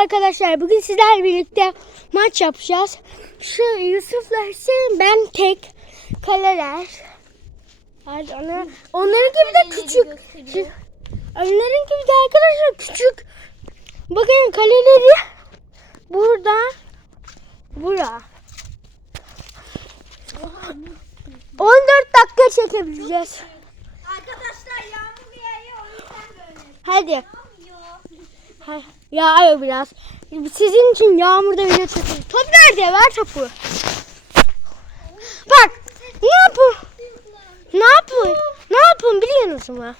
arkadaşlar. Bugün sizlerle birlikte maç yapacağız. Şu Yusuf'la Hüseyin ben tek kaleler. Hadi ona, onların gibi de küçük. Onların gibi de arkadaşlar küçük. Bakın kaleleri burada. Bura. 14 dakika çekebileceğiz. Arkadaşlar yağmur yağıyor o yüzden böyle. Hadi. Ha, Yağıyor biraz. Sizin için yağmurda video çekiyorum. Top nerede? Ver topu. Bak. Ne yapın? Ne yapın? Ne yapın biliyor musun mu?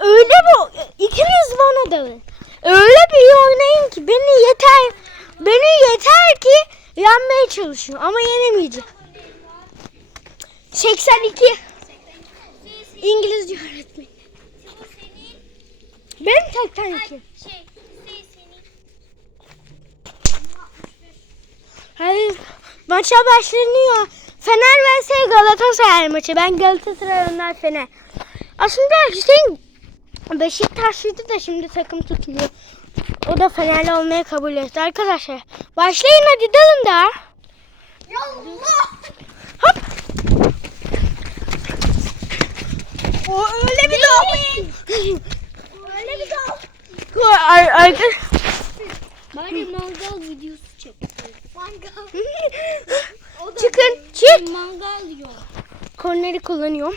Öyle bu. İkiniz bana dalın. Öyle bir iyi oynayın ki beni yeter. Beni yeter ki yenmeye çalışın ama yenemeyeceğim. 82 İngilizce öğretmeni. Benim tekten Ay, iki. şey, şey. Hadi maça başlanıyor. Fener vs Galatasaray maçı. Ben Galatasaray onlar Fener. Aslında Hüseyin Beşiktaşlıydı da şimdi takım tutuyor. O da Fenerli olmaya kabul etti. Arkadaşlar başlayın hadi dalın da. Yallah. Hop. O öyle bir dal. Öyle bir dal. Ar ar Bari mangal videosu çek. Mangal. Çıkın çık. Mangal yok. Korneri kullanıyorum.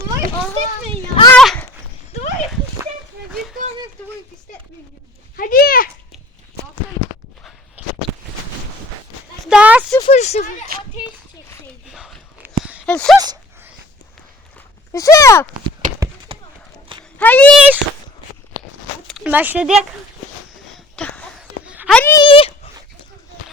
Duvar hissetmeyin ya. Ah! Duvar hissetme. Bir tane duvar hissetmeyin. Hadi. Alsana. Daha sıfır sıfır. Bari ateş çekseydin. Ya sus. Yusuf. Hadi. Başladık. Hadi.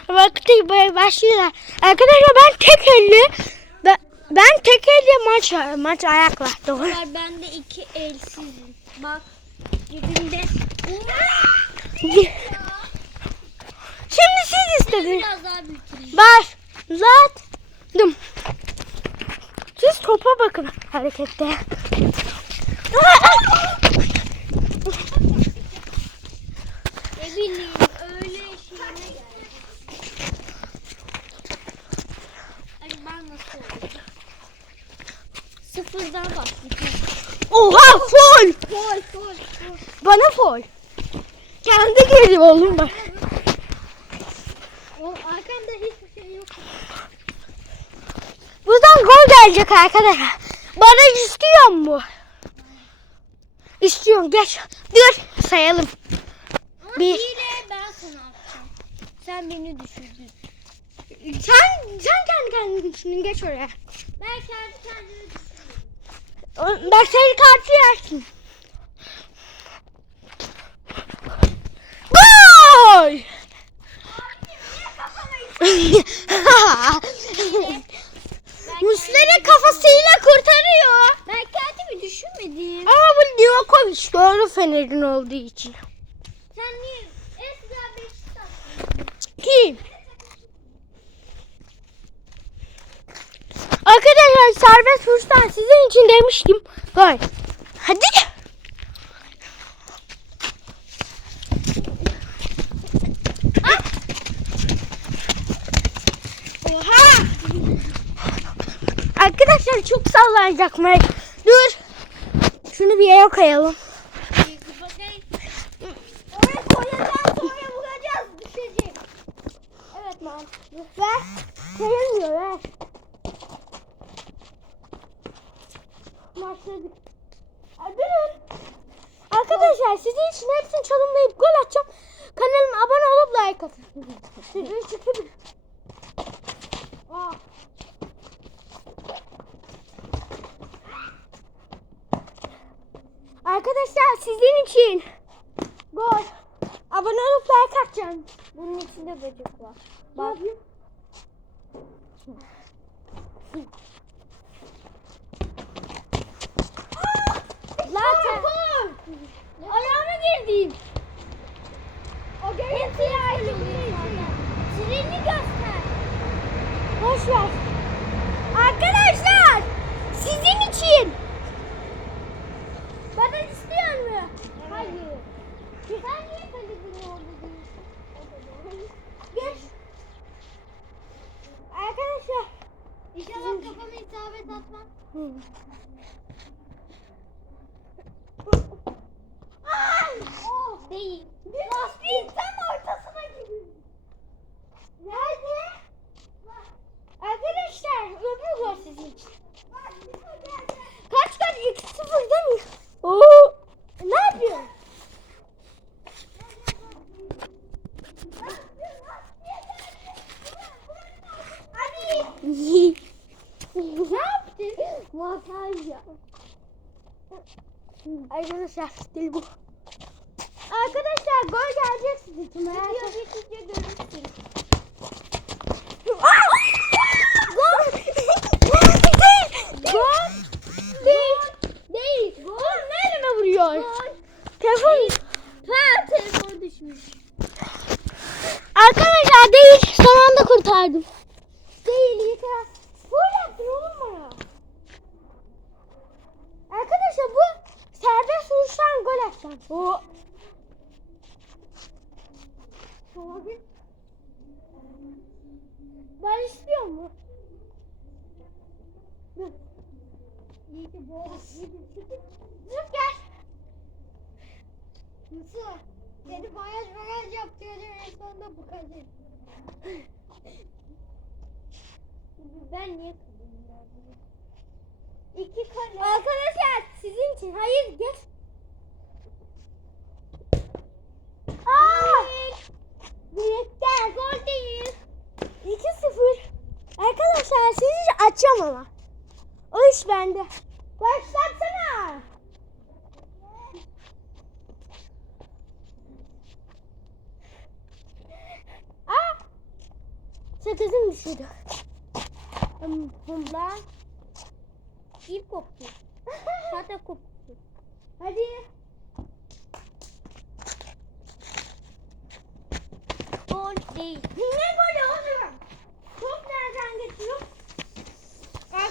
Vakti başlıyorlar. Arkadaşlar ben tek elle ben, ben tek elle maç maç ayakla. Doğru. Var bende iki elsizim. Bak. Cebimde. Şimdi siz istediniz. Başladım. Siz topa bakın harekette. Ne bileyim öyle şeyine geldi. Ben nasıl olacak? Sıfırdan başlayacağım. Oha full. Gol gol gol. Bana foy. Kendi girdi oğlum bak. O arkamda hiçbir şey yok. Buradan gol gelecek arkadaşlar. Bana istiyor mu? İstiyorum geç. Dur sayalım. Bir. hile ben sana atacağım. Sen beni düşürdün. Sen sen kendi kendini düşünün geç oraya. Ben kendi kendime düşürdüm. O- Bak senin kartı yersin. Gol! Muslera kafasıyla kurtarıyor. Ben kendimi düşünmedim. Ama bu Livakovic doğru Fener'in olduğu için. Sen niye? Eskiden Beşiktaş. Kim? Arkadaşlar serbest vuruştan sizin için demiştim. Gol. Hadi. Ah! Oha. Arkadaşlar çok sallanacak Mike. Dur. Şunu bir yere koyalım. Ver. Sayılmıyor ver. Başladık. Durun. Arkadaşlar sizin için hepsini çalımlayıp gol atacağım. Kanalıma abone olup like atın. İki, bir. Aa. Arkadaşlar sizin için gol. Abone olup like atacağım. Bunun içinde böcek var. Bak. Zaten. Ayağıma girdim. O Hepsi yardım Treni göster. Boş ver. Arkadaşlar sizin için. Bana istiyor mu? Hayır. Ay! Oh değil. Lastiğin tam ortasına gidiyor. Nerede? Arkadaşlar öbür gol sizin için. Kaç kaç? 2-0 değil mi? Oo. Ne yapıyorsun? Hadi. ne yaptın? Montaj ya. Arkadaşlar stil bu. Arkadaşlar gol gelecek sizin için. Video bitince görürsün. Gol! Gol! Değil. Değil. Gol nereme vuruyor? Gol. Telefon. Ha telefon düşmüş. Arkadaşlar değil. Son anda kurtardım. Değil yeter. Gol yaptın oğlum bana. Arkadaşlar bu serbest vuruştan gol atsan. O. Abi. Ben istiyor mu? Dur gel. Nasıl? Seni bayaj bagaj yaptıracağım en sonunda bu kadar. ben niye? İki kale. Arkadaşlar sizin için. Hayır geç. Aa! Direkten gol değil. 2-0. Arkadaşlar sizi açacağım ama. O iş bende. Başlatsana. Aa! Sakızım düşürdü. Bundan İp koptu. Hatta koptu. Hadi. Gol değil. Ne golü oğlum? Top nereden geçiyor?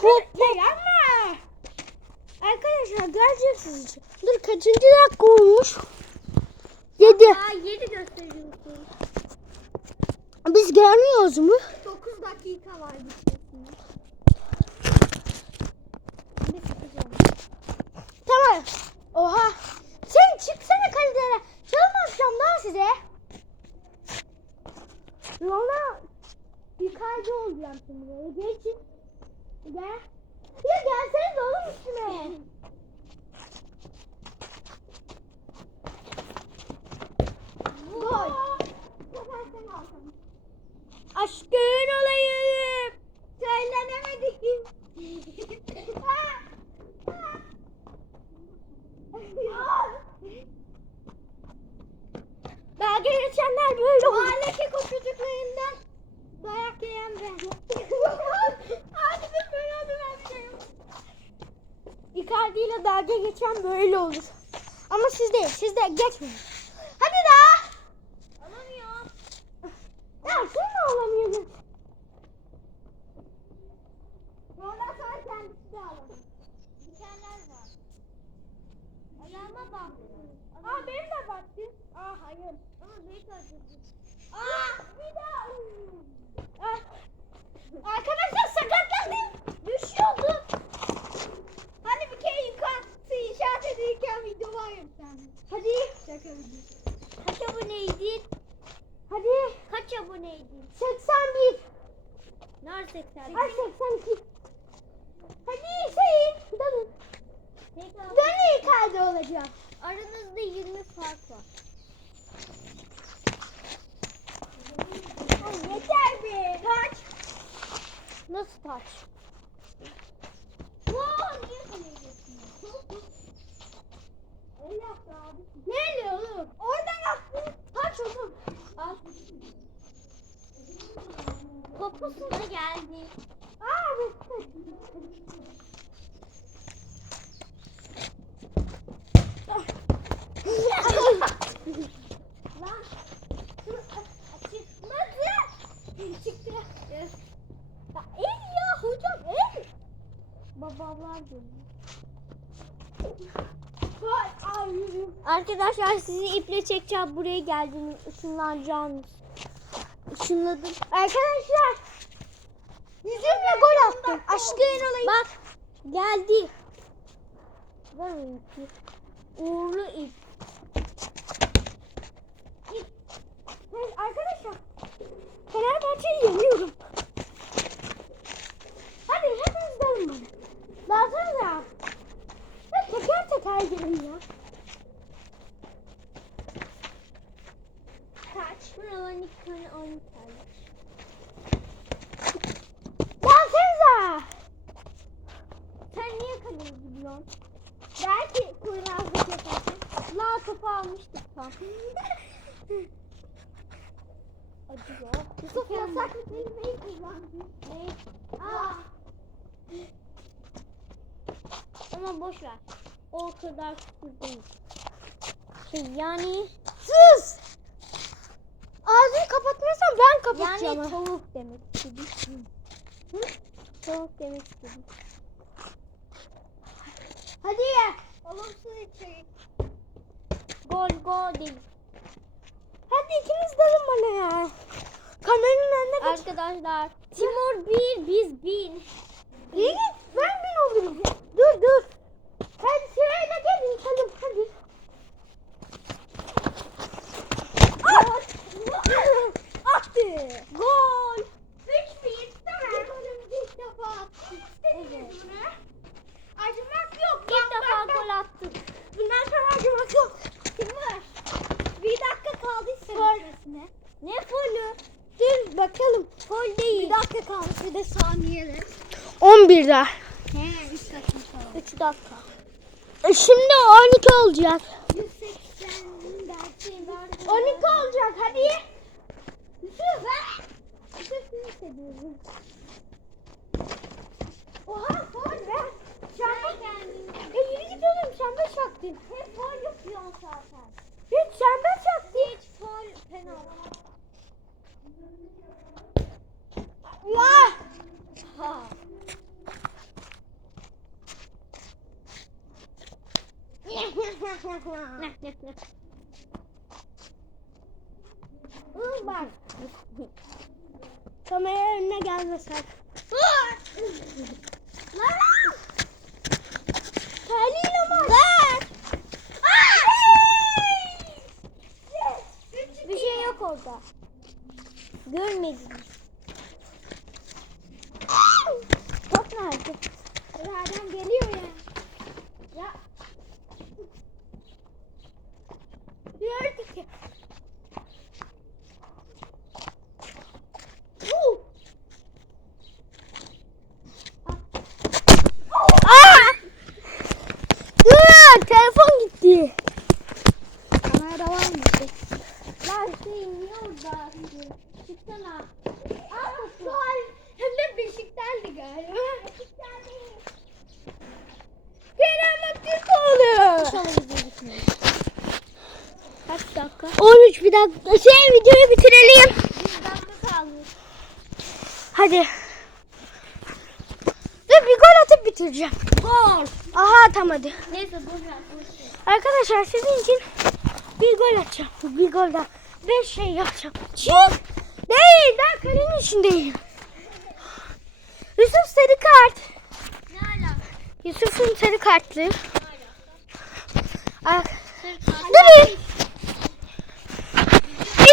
Top değil ama. Arkadaşlar geleceksiniz için. Dur kaçıncı dakika olmuş? Yedi. Aa 7 gösteriyorsun. Biz görmüyoruz mu? 9 dakika var bitmesine. Sıkacağım. Tamam. Oha. Sen çıksana kalelere. Çalmamışım daha size. Yola yukarıda olacağım şimdi. Geçin. Gel. Ya gelseniz oğlum üstüme. Gol. Aşkın olayım. Söylenemedik biz. Daha geçenler böyle oldu. Mahalledeki o çocuklarından bir böyle vereceğim. Icardi ile dalga geçen böyle olur. Ama siz değil, siz de geçmeyin. Hadi daha. Alamıyorum. Ya sen alamıyorsun? Ondan sonra kendisi de alamıyor. Dikenler var. Ayağıma baktı. Aa benim de baktı. Aa hayır. Ama büyük acıdı. Aa bir daha. Ah. Arkadaşlar sakatlandım. Düşüyordu. Hani bir kere yukarısı inşaat edilirken video var ya bir tane. Hadi. Şaka video. Kaç aboneydin? Hadi. Kaç aboneydin? 81. Nerede 80? Ay 82. Hadi. Dönün. Tekrar. Dönün Icardi olacağım. Aranızda 20 fark var. Ay yeter be. Kaç. Nasıl yaptı abi. Neyle oğlum? Oradan yaptı. Kaç oğlum? Da geldi. Aa evet. Lan. Çıkmadı. Çıktı. Ya el ya hocam el. Babalar geliyor. Vay ay yüzüm. Arkadaşlar sizi iple çekeceğim buraya geldiğiniz ışınlanacağınız. Işınladım. Arkadaşlar. Yüzümle gol attım. Aşkın olayım. Bak Geldi. Ver o ipi. Uğurlu ip. Evet, arkadaşlar. Fenerbahçe'yi yeniyorum. Hadi hepiniz dalın bana. Dalsanız ya. Teker teker girin ya. Kaç? Buralar iki tane aynı kalmış. Dalsanıza. Sen niye kaleye gidiyorsun? Belki kurnazlık yaparsın. La topu almıştık tam. Acıyor. Yusuf yasaklı kelimeyi kullandı. Ne? Aa. Ama boş ver. O kadar küçük değil. Şey yani Sus. Ağzını kapatmazsan ben kapatacağım. yani tavuk demek istedim. Hı? Tavuk demek istedim. Hadi ye. Olumsuz içerik. Gol gol değil. Hadi ikiniz dalın bana ya. Kameranın önüne kaç. Arkadaşlar Timur bir biz bin. Git. Ben bin olurum. Dur dur. Hadi sırayla gelin çalın hadi. Attı. Gol. 3 1 tamam. Golümüzü ilk defa attık. Evet. Acımak yok. İlk defa gol attık. Bundan sonra acımak yok. Timur. Bir dakika kaldı Gol. süresine. Ne golü? Dur bakalım. Gol değil. Bir dakika kaldı bir de saniyeler. 11 daha. He 3 dakika kaldı. 3 dakika. E, Şimdi 12 olacak. 180 dersin. 12 olacak hadi. Yusuf ver. Yusuf ne hissediyorsun? Oha gol ver. Sen kendin. E yürü git oğlum de çaktın. Hep gol yapıyorsun zaten. Hiç de çaktın. Hiç gol penaltı. Ya. Ha. Hı, bak. Kamera önüne gelmesen. Terliğiyle mi? Ver. Bir şey yok orada. Görmedim. Top nerede? Nereden geliyor ya? Ya Gördük ya. Uh. Aa! Telefon gitti. kamera var mı? Lan şey niye orada? Çıksana. Al topu. Hem de Beşiktaş'tı galiba. Beşiktaş değil. Kerem Aktürkoğlu. Kaç dakika? 13 bir dakika. Şey videoyu bitirelim. Bir dakika kalmış. Hadi. Dur bir gol atıp bitireceğim. Gol. Aha atamadı. Neyse dur. Arkadaşlar sizin için bir gol atacağım. Bir gol daha. Beş şey yapacağım. Çık. Değil. Ben kalenin içindeyim. Yusuf sarı kart. Ne alaka? Yusuf'un sarı kartlı. Ne alaka? Sırf Dur bir.